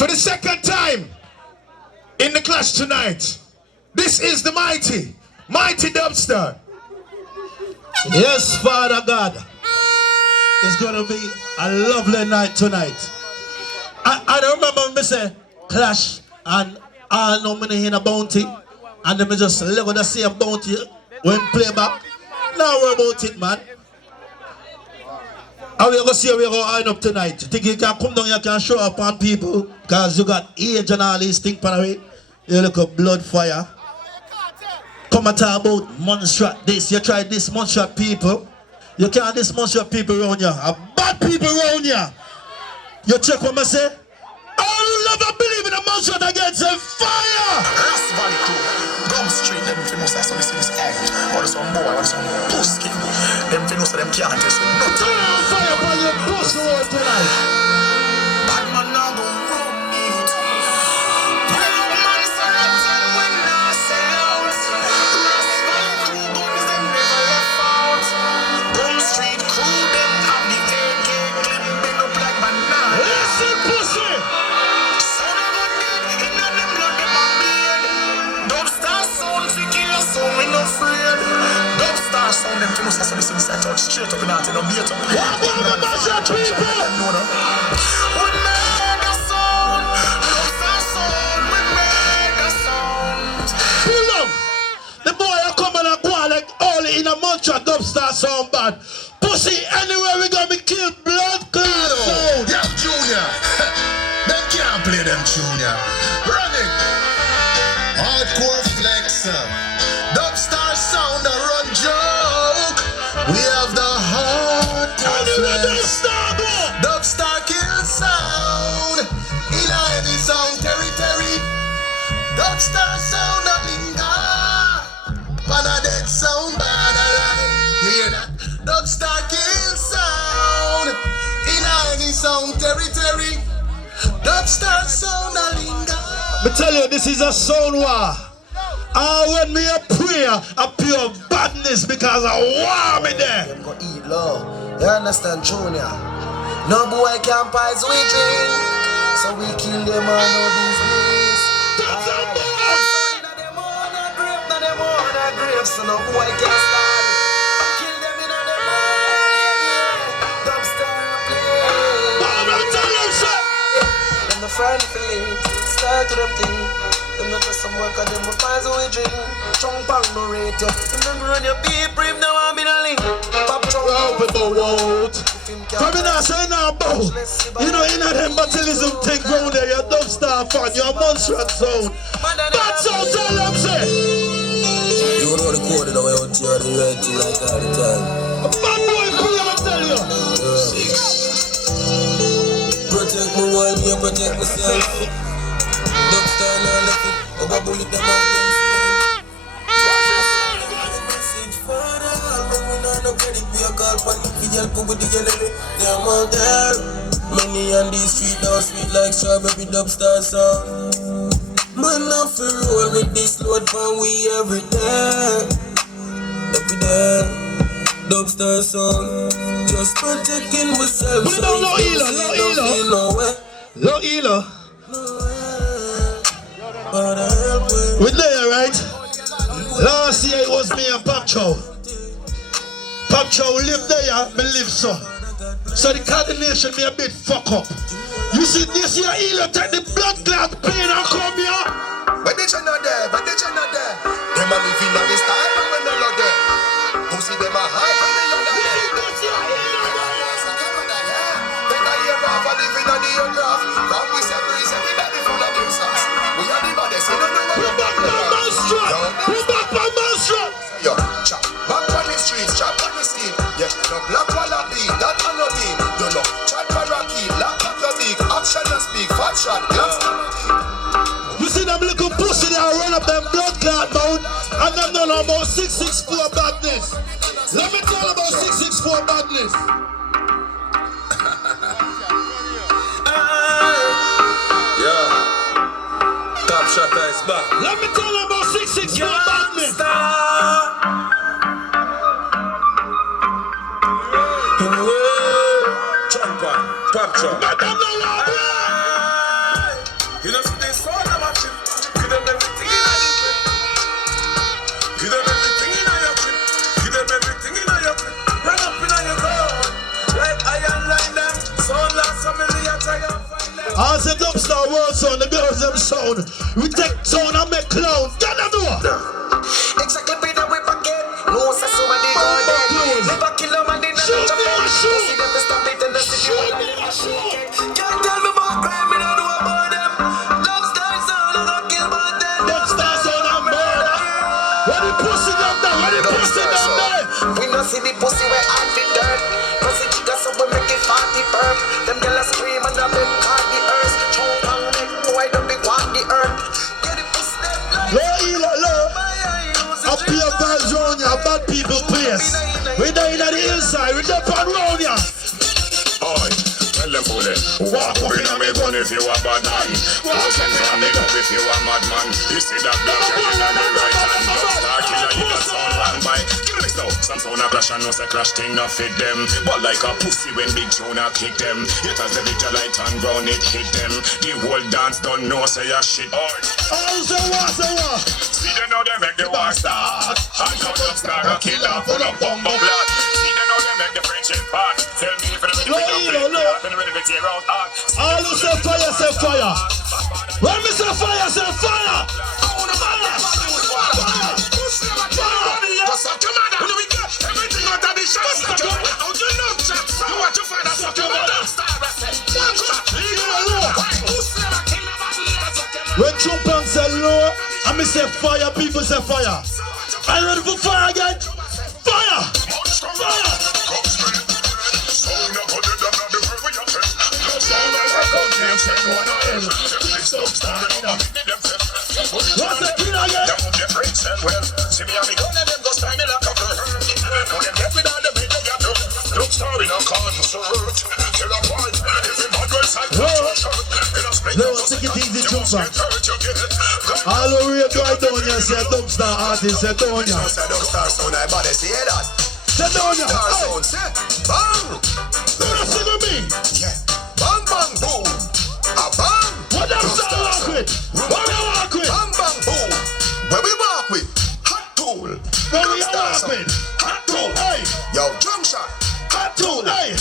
For the second time in the clash tonight, this is the mighty Dubstar. Yes, Father God. It's gonna be a lovely night tonight. I remember me say clash and all no money in a bounty, and then me just level the same bounty when play back. Now worry about it, man. How we gonna see how we gonna line up tonight? You think you can come down here, can show up on people? Because you got age and all these things, by the way. You look at blood fire. Come and talk about Montserrat this. You try this Montserrat people. You can't this Montserrat people around here. Bad people around here. You check what I say? All who love and believe in a Montserrat against a fire! Last Valley Crew, Gum Street, them famous as some things out. What is some boy, what is some pussy? Them famous them can't test no time. Fire upon your pussy road tonight. Bad man now go run mute. Pull up Montserrat and when I sell out. Last Valley Crew, guns them never left out. Gum Street Crew, them have the AK clip, bend up like banana. Listen, pussy! So we no afraid. Dubstar sound them famous as some things that touch straight up in heart and no beat up. What about the Montserrat people? We made a sound. Dubstar sound. We made a sound. Pull up! The boy are coming and go like all in a Montserrat Dubstar sound bad. Pussy, anywhere we gonna be killed, blood clot sound. Yeah, Junior. Them can't play them Junior. Run it. Hardcore flex. Dubstar sound a run joke. We have the hardcore flex. Dubstar kill sound. In a heavy sound territory. Dubstar sound a linger. Pan a dead sound bad alive. You hear that? Dubstar kill sound. In a heavy sound territory. Dubstar sound a linger. Me tell you, this is a sound war. When me a prayer, a pure badness because I war me there. Them go eat low. You understand, Junior? No boy can pies we drink, so we kill them on no business. That's a boy. Them on a grave, now them on a grave, so no boy can stand. Kill them in a them on. Dubstar play. I'm tell you, sir. Them the friend feeling, start to them thing. Them not just some work, them will pies we drink. Chong pang no rate you. Them run your beep, brim now I'm in a link. Pop chong. Open the world. Come in and say now, bow. You know, in a them battleism thing round there, you're Dubstar fan, you're a Montserrat sound. Bad sound, tell them, say. You know the code in the way out here, the red thing like all the time. A bad boy, free, I tell you. Protect my wife, you protect myself. Dubstar now left it, over bullet them out. Message for all, when we not no credit, we a call for the video, put with the yellow. Them out there, many on these streets now sweet like strawberry Dubstar sound. Man, I feel roll with this load from we every day. Every day, Dubstar sound. Just protecting myself. We don't know Elo, no Elo. No Elo. We're there, right? Last year it was me and Pop Chow. Pop Chow lived there, me live so. So the coordination me a bit fuck up. You see this year Elo take the blood clot pain and come here. But they not there, but they not there. Them a living on this time when they're not there. Who see them a high from the younger day? They got here off and living on the geograph. From we say breeze, everybody full of themselves. We are the baddest, we don't know what We're back on Montserrat. We're back on Montserrat. Yo, chop, back on the streets, chop on the steam. Yeah, no black wallaby, that and no team. You know, chat parakeet, lock up the big. Action and speak, fat shot, glass. You see them little pussy that run up them blood clot mouth and them know about 664 badness. Let me tell you about 664 badness. Yeah, top shot is back. Let me tell you about 664 badness. Jump on, pop chop. Let them know what As a dubstar world sound, the girls them sound. We take sound and make clown. Get the door. Exactly be the way back in. No, say somebody go dead. Never kill a man in a Shoot me a shoot. See them to stop it in the city. Shoot me a shoot. Can't tell me about crime, me don't know about them. Dubstar sound, I got kill about them. Dubstar sound and murder. Where the pussy them there? Where the pussy them there? We not see the pussy where I fit dirt. Pussy chica so we make it party perk. Them girls scream and them call the earth. Choke and make boy don't be want the earth. Get the pussy them like Low. Up here, vibes round ya, bad people place. We down in the hillside, we up and round ya. Oi, tell them fully. Walk up in a me gun if you a bad man. Walk in from me up if you a madman. You see that black guy in the right hand. Dubstar killer, you got sound long by. Give me this now. Some sound a crash and no say crash thing not fit them. But like a pussy when big tune a kick them. Yet as the little light and ground it hit them. The whole dance don't know say a shit. Oi. Oh, say what? See them now they make the war start. And now Dubstar a killer full of bumbo blood. See them now they make the friendship part. Tell me if it's all who say fire, say fire. When me say fire, say fire. When Chumpang say low, and me say fire, people say fire. Are you ready for fire again? Fire! Fire! What's the key again? See me and me gun and them go style me like a bird. Now them get me down the middle of your Dubstar in a concert. Tell a boy, if you bad girl side no, take it easy, Chumpang. All the way to Idonia say Dubstar artist, say Donia. Dubstar sound, I body see that. Say Donia. Dubstar sound, say bang. What you to me? Yeah. Bang, bang, boom. A bang. What Dubstar walk with? What we walk with? Bang, bang, boom. Where we walk with? Hot tool. Where we walk with? Hot tool. Hey. Yo, drum shot. Hot tool. Hey.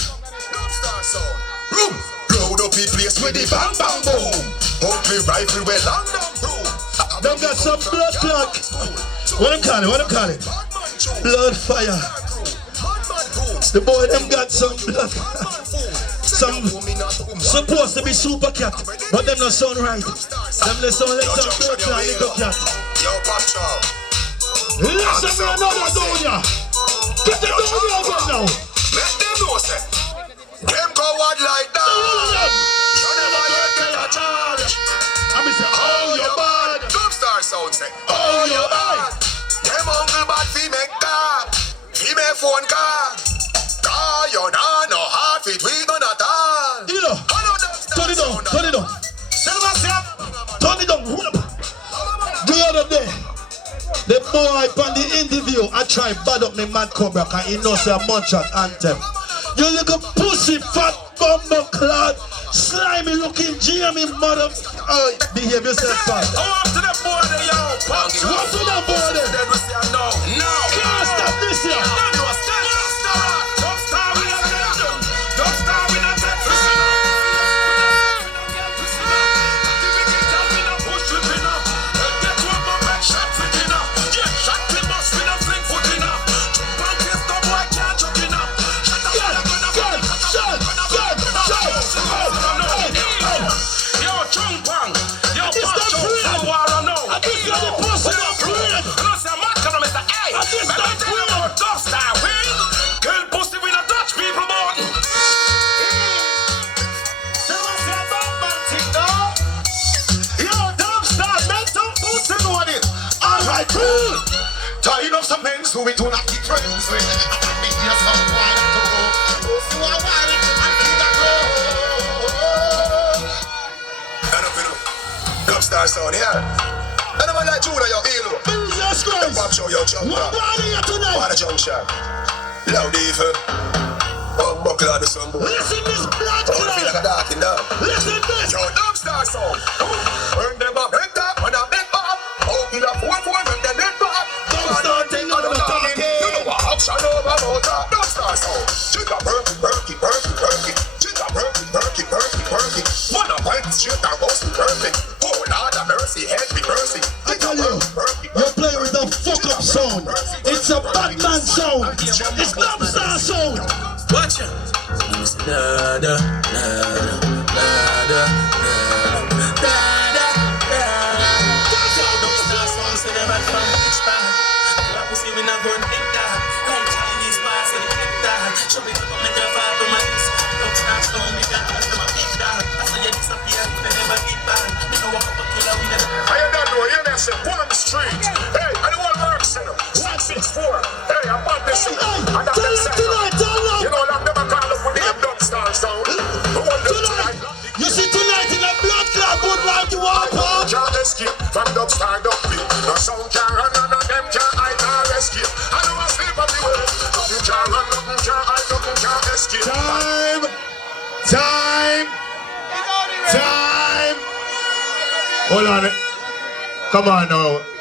Dubstar sound. Room. Load up the place with the bang, bang, boom. Ugly rifle with long down broom. Them got some blood clot. What them call it? Blood fire. The boy them got some blood. Some supposed to be super cat, but them not sound right. Them they sound like some blood clot little cat. Yo, Pacho. Listen to another Donia. Get the Donia again now. Let them know, say. Them coward like that. You never get a charge. I mean say, oh you bad. Dubstar sound say, oh you bad. Them uncle bad fi make car, fi make phone car. Car you nah no hard fit we gonna turn. You know, turn it down. Turn it down. The other day, the boy on the interview, I try bad up me mad cobra cause he knows a Montserrat anthem. You look a pussy fat bumbo clad, slimy looking Jamie mother. Oh, behave yourself fast. Up to the border, yo. What to the border? No. Can't stop this here. Tying up some men so we do not keep friends with. Dubstar sound here. And I'm like Judah, your hero. Jesus Christ. Pop show, your jump. What body here tonight? What a jump shot. Loud evil. Oh, buckle on the sun. Listen this blood Oh, feel like a dark in there. Listen this. Yo, Dubstar sound. Burn them up, break that, and a big pop. Oh, in a 4-4, and then big pop. Dubstar thing on the talking. You know what? Option over motor. Dubstar sound. Jigga perky. Jigga perky. Wanna wet are most perfect. Oh Lord of mercy, help me mercy. I tell you, you're playing with a fuck up sound. It's a Batman sound. It's Dubstar sound. Watch out. Nada, nada, nada, nada, I don't know, you say one street. Hey, I don't want to work, sir. 164. Hey, I'm on this. Tell them tonight, tell them. You know, I'm never call up with the Dubstar sound. Tonight, you see tonight in a blood clot, GoodLife you walk on. Can't escape from Dubstar Dumpy. No sound can run, none of them can hide nor escape. I don't want to sleep on the way. Nothing can run, nothing can hide, nothing can escape. Time. Time. Time. Hold on. Come on now.